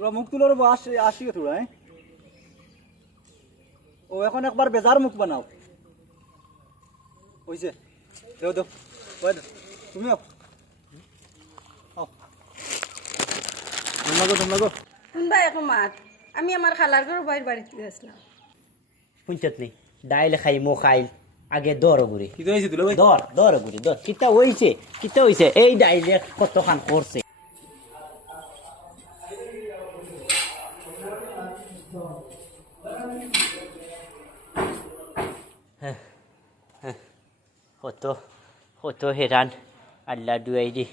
তোরা মুখ তুলোর আসি আসিও তোরা হ্যাঁ ও এখন একবার বেজার মুখ বানাও। হইছে দেও তুমিও আও তোমরা গো তোমরা গো শুনবা এখন মাত। আমি আমার খালার ঘর বাইর বাড়িতে গেছিলাম শুনছত নি? ডাইল খাই মো খাইল আগে দর গুড়ি দর দর গুড়ি দর কিতা হইছে কিতা হইছে এই ডাইলে কত খান করছে কত কত হেরান আল্লাহ ডুয়াই দি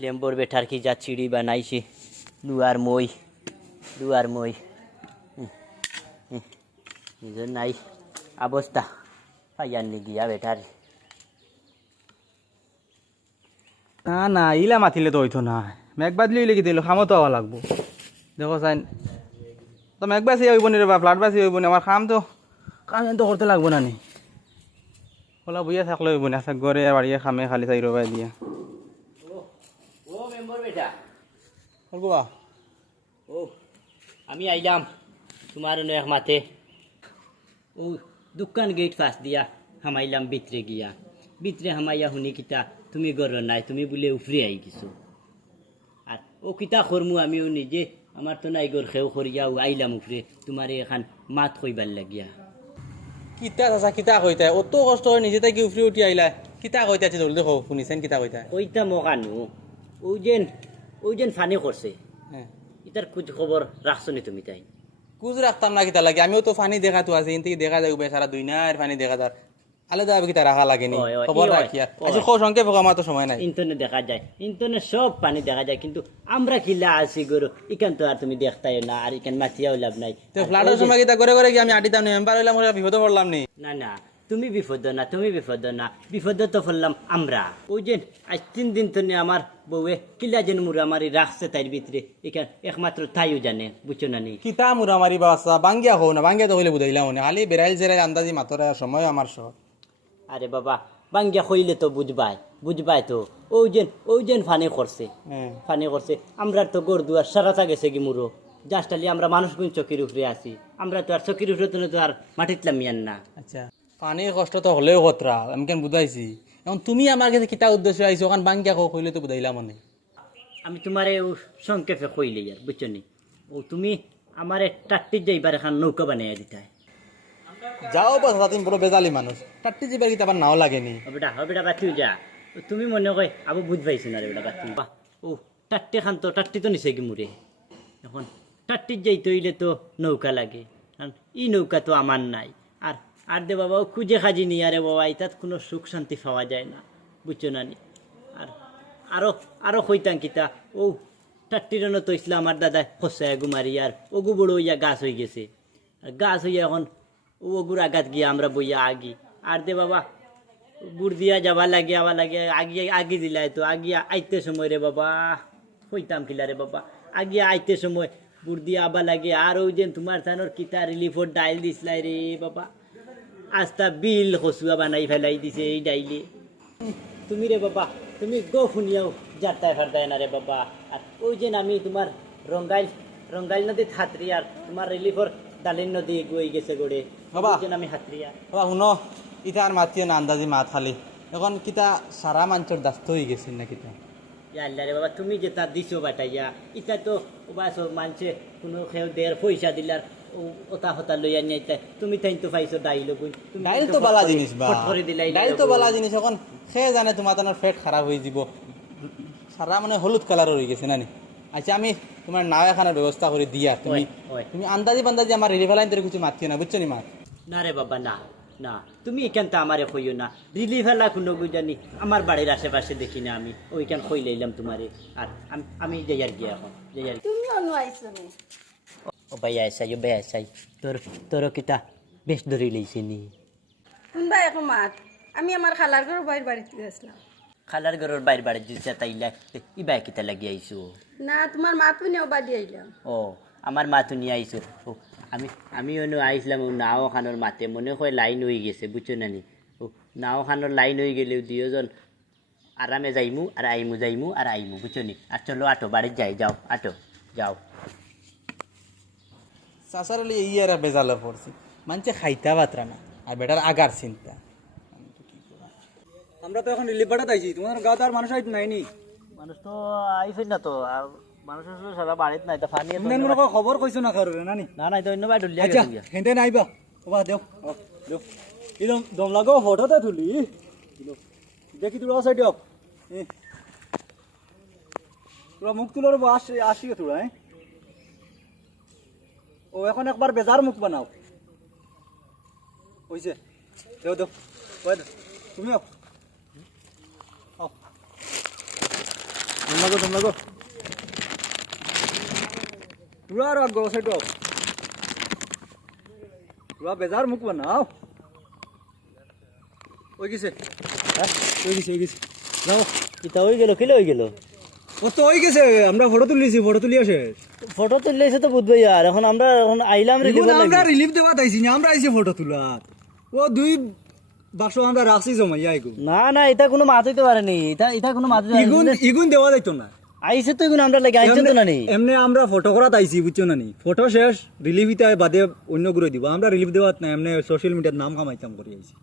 লেম্বর বেঠার কি যা চিড়ি বানাইছে লুয়ার মই লুয়ার মই নিজের নাই অবস্থা পাইয়াননি গিয়া বেটার না না, ইলা মাতিলে তো হইতো না। মেঘ বাদলি কি দিল? খামো তো হওয়া লাগবো। দেখো চাইন তো মেঘ বাসি হইব নি রে বা ফ্লাট বাসি হইব নি, আমার কাম তো। কাম তো করতে লাগবো না নি। ওলা বইয়া থাকলে হইব না গড়ে বাড়িয়ে খামে খালি চাই রবাই দিয়া ও মেম্বার বেটা বলব ও আমি আইলাম তোমার অন্য এক মাতে ও দোকান গেট পাস দিয়া হামাইলাম ভিতরে গিয়া ভিতরে হামাইয়া শুনি কিতা তুমি গর নাই তুমি বলে উফরে আই গেছো আর ও কিতা করমু আমিও নিজে আমার তো নাই গর খেও করিয়া ও আইলাম উফরে তোমার এখান মাত কইবার লাগিয়া কিতা চাচা কিতা কইতা অত কষ্ট হয় নিজে তাই উফরি উঠি আইলা কিতা কইতা আছে জলদি কও শুনিছেন কিতা কইতা কইতা মকানু ওই যেন ওই যেন ফানি করছে হ্যাঁ ইতার কুজ খবর রাখছো নি তুমি তাই? কুজ রাখতাম না কিতা লাগে? আমিও তো ফানি দেখা তো আছে ইনতে দেখা যাইবে সারা দুই নার ফানি দেখা যার আলাদা ভাবে কিতা রাখা লাগেনি। খবর রাখিয়া। আচ্ছা খো সংকে আমার তো সময় নাই। ইন্টারনেট দেখা যায় ইন্টারনেট সব পানি দেখা যায় কিন্তু আমরা কিলা আছি গরু ইকান তো আর তুমি দেখতাই না আর ইকান মাতিয়াও লাভ নাই। তো ফ্লাডের সময় কিতা করে করে কি আমি আটিতাম নি মেম্বার হইলাম ওরা বিপদে পড়লাম নি। না না তুমি বিপদ না তুমি বিপদ না বিপদ তো ফেললাম আমরা। ওই যে আজ তিন দিন তো আমার বউয়ে কিলা যেন মুরা মারি রাখছে তাইর ভিতরে এখান একমাত্র তাইও জানে বুঝছ না নি। কিতা মুরা মারি বাসা বাঙ্গিয়া হো না বাঙ্গিয়া তো হইলে বুঝাইলাম না। খালি বেড়াইল জেরাইল আন্দাজি মাতর সময় আমার সহ। আরে বাবা বাঙ্গিয়া কইলে তো বুঝবাই বুঝবাই তো। ওই যেন ওই যেন ফানি করছে। হ্যাঁ। ফানি করছে। আমরা তো গর দুয়ার সারাটা গেছে কি মুরো। জাস্টালি আমরা মানুষ গুণ চকির উপরে আছি। আমরা তো আর চকির উপরে তো আর মাটিত লামিয়ান না। আচ্ছা। পানির কষ্ট তো হলেও কতরা আমি কেন বুঝাইছি? এখন তুমি আমার কাছে কিতা উদ্দেশ্য আইছো ওখান বাঙ্গিয়া কইলে তো বুঝাইলাম মানে। আমি তোমারে ও সংক্ষেপে কইলে আর বুঝছ নি ও তুমি আমারে টাট্টি যাইবার এখন নৌকা বানাইয়া দিতাই। যাও বাস তুমি বড় বেজালি মানুষ। টাট্টি জিবার কিতা আবার নাও লাগেনি। ও বেটা ও বেটা বাতিও যা। ও তুমি মনে কয় আবু বুঝ পাইছো না রে বেটা ও, টাট্টি খান তো, টাট্টি তো নিছে কি মুরে এখন টাট্টি যাইতে হইলে তো নৌকা লাগে। কারণ ই নৌকা তো আমার নাই। আর আর দে বাবা, ও খুঁজে খাজি নি, আরে বাবা, ইতাত কোনো সুখ শান্তি পাওয়া যায় না। বুঝছ না নি? আর, আরও আরও কইতাম কিতা। ও টাট্টিরনো তো ইসলাম আমার দাদা খসায় গুমারি আর ওগু বড় হইয়া গাছ হয়ে গেছে। গাছ হইয়া এখন ও ওগুর আঘাত গিয়া আমরা বইয়া আগি আর দে বাবা বুড় দিয়া যাবা লাগে আবার লাগে আগিয়ে আগি দিলাই তো আগিয়া আইতে সময় রে বাবা হইতাম কিলা রে বাবা আগিয়া আইতে সময় বুড় দিয়া আবার লাগে আর ওই যে তোমার থানোর কিতা রিলিফর ডাইল দিসলাই রে বাবা আস্তা বিল হসুয়া বানাই ফেলাই দিছে এই ডাইলে তুমি রে বাবা তুমি গো শুনিয়াও যাতায় ফারতায় না রে বাবা আর ওই যে আমি তোমার রঙ্গাইল রঙ্গাইল নদী হাতরি আর তোমার রিলিফর ডালিন নদী গই গেছে গোড়ে। ওই আমি হাতরিয়া বাবা শুনো। ইটা আর মাতিও না আন্দাজি মাত খালি। এখন কিতা সারা মাঞ্চর দাস্ত হয়ে গেছে না কিতা? আল্লাহ রে বাবা তুমি যে তার দিছো বাটাইয়া ইটা তো বাস মানছে কোনো পয়সা দিলার ওটা হতা লইয়া নিয়ে তুমি তাই তো পাইছো ডাইল তুমি ডাইল তো বালা জিনিস বা ডাইল তো বালা জিনিস এখন। সে জানে তোমার ফেট খারাপ হয়ে যাব। সারা মানে হলুদ কালার হয়ে গেছে না নি আচ্ছা আমি তোমার নাও এখানে ব্যবস্থা করে দিয়া তুমি। তুমি আন্দাজি বান্দাজি আমার রিলিফ লাইন তোর কিছু মাতিও না বুঝছ নি মা? না রে বাবা না না। তুমি এখান তো আমারে কইও না। রিলিফ হেলা কোনো জানি আমার বাড়ির আশেপাশে দেখি না আমি। ওইখান কই লইলাম তোমারে? আর আম- আমি যাইয়ার গিয়া এখন যাইয়ার তুমি অন্য আইছো নি। ও ভাই আইসাই ও ভাই আইসাই। তোর তোর কিতা বেশ ধরে লইছে নি। শুনবা এখন মাত আমি আমার খালার ঘর বাইর বাড়িতে গেছিলাম। খালার ঘরের বাইর বাড়ি দিছে তাইলা ই বাই কিতা লাগি আইছো? না তোমার মাত নিয়েও বাড়ি আইলাম। ও আমার মা তো নিয়ে আইছো। ও আমি আমি অন্য আইসলাম ও নাও খানোর মাতে মনে হয় লাইন হয়ে গেছে বুঝছ না নি? ও নাও খানোর লাইন হয়ে গেলেও দুজন আরামে যাইমু আর আইমু যাইমু আর আইমু বুঝছ নি? আর চলো আটো বাড়ির যাই যাও আটো যাও। এই আর বেজালে পড়ছি। মানুষে খাইতা বাতরা না আর বেটার আগার চিন্তা। আমরা তো এখন রিলিফ বাটা আইছি তোমার গাঁত আর মানুষ আইতে নাইনি। মানুষ তো আইসেন না তো আর মানুষের সারা বাড়িত নাই তো ফানি তুমি কোনো খবর কইছো না কারোর নানি? না নাই তো অন্য বাড়ি ঢুলিয়া আচ্ছা হেঁটে নাইবা ওবা দেও দেও। একদম দম লাগো ফটোতে তুলি। দেখি তোরা সাইড অফ তোরা মুখ তুলোর আসি আসি তোরা হ্যাঁ ও এখন একবার বেজার মুখ বানাও। হইছে দেও দেও তুমি আও দম লাগো দম লাগো তোরা আর আগ সাইড অফ তোরা বেজার মুখ বানাও। ওই গেছে। হ্যাঁ ওই গেছে ওই গেছে। যাও। কিতা হয়ে গেল কিলে হয়ে গেল? ও তো ওই গেছে। আমরা ফটো তুলিছি ফটো তুলি আসে ফটো তুললেছে তো বুঝবে আর এখন আমরা এখন আইলাম রে এখন আমরা রিলিফ দেওয়া তাইছি না আমরা আইছি ফটো তোলা ও দুই বাক্স আমরা রাখছি জমাইয়া এগুন না না এটা কোনো মাছ হইতে পারেনি এটা এটা কোনো মাছ ইগুন ইগুন দেওয়া যাইতো না। আইছে তো আমরা লাগে আইসে তো না নি? এমনি আমরা ফটো করা আইছি বুঝছ না নি? ফটো শেষ রিলিফ ইতা বাদে অন্যগুলো দিব। আমরা রিলিফ না এমনি সোশ্যাল মিডিয়ার নাম কামাইতাম করে আইছি।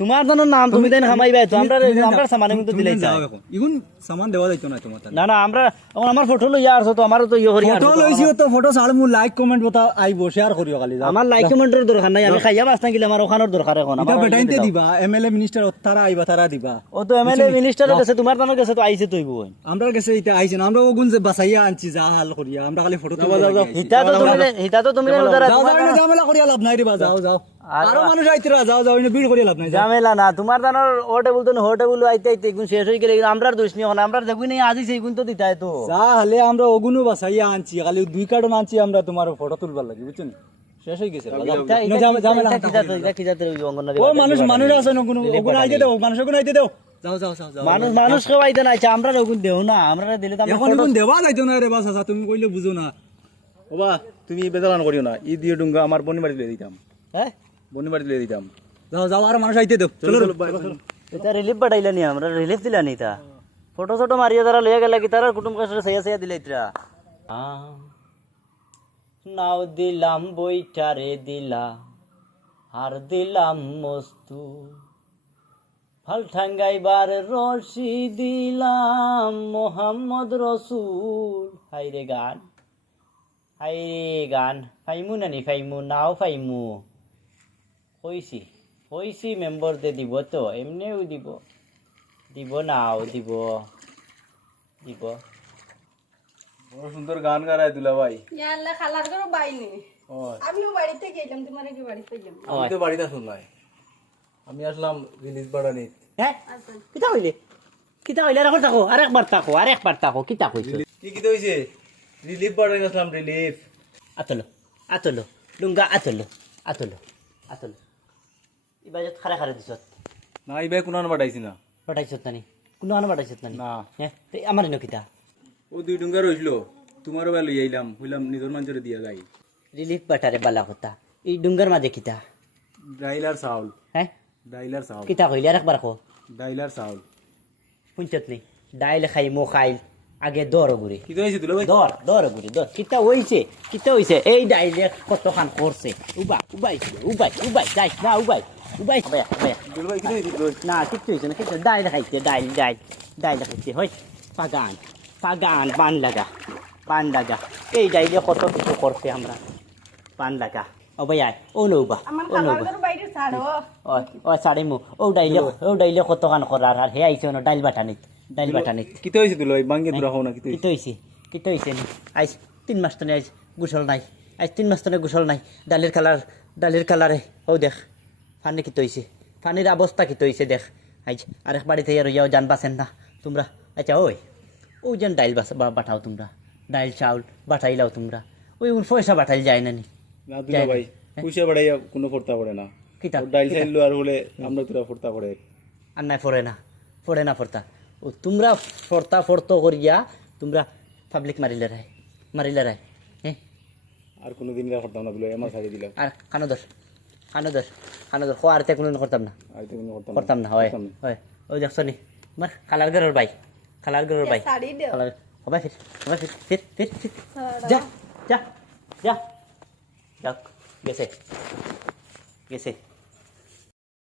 তোমার জানো নাম তুমি দেন খামাইবে তো আমরা আমরা সামানে কিন্তু দিলাই যাও এখন ইগুন সামান দেওয়া যাইতো না তোমার না না আমরা এখন আমার ফটো লইয়া আসো তো আমারও তো ইয়ে করি ফটো লইছি তো ফটো ছাড় মু লাইক কমেন্ট বতা আইবো শেয়ার করিও খালি আমার লাইক কমেন্টের দরকার নাই আমি খাইয়া বাস না গেলে আমার ওখানোর দরকার এখন এটা আমার বেটাইতে দিবা এমএলএ মিনিস্টার তারা আইবা তারা দিবা ও তো এমএলএ মিনিস্টারের কাছে তোমার জানো কাছে তো আইছে তুই বই আমরা কাছে এটা আইছে না আমরা ওগুন যে বাসাইয়া আনছি যা হাল করিয়া আমরা খালি ফটো তুলবা যাও হিতা তো তুমি হিতা তো তুমি যাও যাও ঝামেলা করিয়া লাভ নাই রে বা যাও যাও আর- আরও মানুষ আইতরা যাও যাও ভিড় করিয়া লাভ নাই ঝামেলা না তোমার আইতে আইতে শেষ হয়ে গেলে আমরা দোষ নিও না আমরা দেখবি নাই আজি সেই গুণ তো দিতাই তো। যা হলে আমরা ওগুনও বাসাইয়া আনছি খালি দুই কার্টন আনছি আমরা তোমার ফটো তুলবার লাগি বুঝছেন? শেষ হয়ে গেছে ও মানুষ মানুষ আছে না ওগুন ওগুন আইতে দাও মানুষ ওগুন আইতে দাও। যাও যাও যাও যাও। মানুষ মানুষ কেউ না আমরা ওগুন দেও না আমরা দিলে তো আমরা এখন এগুন দেওয়া যাইতো না রে বাস আচ্ছা তুমি কইলে বুঝো না। ওবা তুমি বেজালান করিও না ই দিয়ে ডুঙ্গা আমার বনি বাড়ি লিয়ে দিতাম। হ্যাঁ? বনি বাড়ি লিয়ে দিতাম। যাও যাও আর মানুষ আইতে দাও। চলো এটা রিলিফ বাড়াইলা নি আমরা রিলিফ দিলা নি তা। ফটো ফটো মারিয়া তারা লইয়া গেলা কি তারা কুটুম কাছে সেয়া সেয়া দিলাই তারা নাও দিলাম বইটারে দিলা আর দিলাম মস্তু ফাল ঠাঙ্গাইবার রশি দিলাম মোহাম্মদ রসুল। হাইরে গান হাইরে গান ফাইমু নানি ফাইমু নাও ফাইমু। কইছি কইছি মেম্বার দে দিব তো এমনিও দিব দিব নাও দিব দিব বড় সুন্দর গান গারায় দুলা ভাই ইয়াল্লা খালার ঘরও বাইনি আমিও বাড়িতে গেলাম তোমার কি বাড়িতে গেলাম আমি তো বাড়িতে আসুন নাই আমি আসলাম রিলিজ বাড়ানি হ্যাঁ কিতা হইলে কিতা হইলে আর এখন থাকো আর একবার থাকো আর একবার থাকো কিতা কইছো কি কি হইছে রিলিফ বাড়ানি আসলাম রিলিফ আতলো আতলো লুঙ্গা আতলো আতলো আতলো এবার খারা খারা দিছত। না এই ভাই কোনান বাড়াইছি না। পাঠাইছত নানি? কোনো আনা পাঠাইছত নানি? না। হ্যাঁ তো আমার এনে কিতা? ও দুই ডুঙ্গা রইছিল তোমারও বেলা লই আইলাম হইলাম নিজের মানুষের দিয়া গাই। রিলিফ পাঠারে বালা কথা। এই ডুঙ্গার মাঝে কিতা? ডাইলার চাউল। হ্যাঁ ডাইলার চাউল। কিতা কইলে আর একবার কো ডাইলার চাউল। শুনছত নি? ডাইল খাই মো খাইল। আগে দর হয়েছে দর দর গুড়ি দর। কিতা হইছে কিতা হইছে এই ডাইলে কত খান করছে। উবা উবাই উবাই উবাই যাই না উবাই উবাই। না কিচ্ছু হয়েছে না কিচ্ছু ডাইল খাইছে ডাইল ডাইল ডাইল খাইছে হই। পাগান পাগান পান লাগা পান লাগা এই ডাইলে কত কিছু করছে আমরা। পান লাগা ও ভাই আয় ও নৌবা ও নৌবা ঘর বাইরে ছাড়ো। ও ও সাড়ে মু ও ডাইলে ও ডাইলে কত খান করার আর হে আইছে না ডাইল বাটানিত ডাইল বাটানিত কি হয়েছে দুলা ভাই বাঙ্গে দূরা হও না কি কিতো হইছে। কিতো হইছে নি? আইস তিন মাস তনে আইস গোসল নাই। আইস তিন মাস তনে গোসল নাই। ডালের কালার ডালের কালারে ও দেখ। ফানি কিতো হইছে। ফানির অবস্থা কিতো হইছে দেখ। আইস আরেক বাড়িতে আর ইয়াও জান বাসেন না। তোমরা আচ্ছা ওই ও যেন ডাইল বাস বা- তোমরা। ডাইল চাউল বাঠাইলাও তোমরা। ওই পয়সা বাঠাইল যায় না নি? না দুলা ভাই পয়সা বাড়াইয়া কোনো ফোরতা পড়ে না। কিতা? ডাইল চাইল আর হলে আমরা তোরা ফোরতা পড়ে। আর নাই ফরে না। ফরে না ফরতা। ও তোমরা ফরতা ফরত করিয়া তোমরা পাবলিক মারিলে রায় মারিলে রায় হ্যাঁ? আর কোনো দিন করতাম না দুলা আমার ছাড়ি দিলাম আর খানোদর খানোদর খানোদর খোয়ার তে কোনো করতাম না। আর তো কোনো করতাম না। করতাম না হয় হয়। ওই দেখছ নি আমার খালার ঘরের বাই খালার ঘরের বাই। খালার হবা ফির হবা ফির ফির ফির ফির যা যা যা। যাক গেছে গেছে।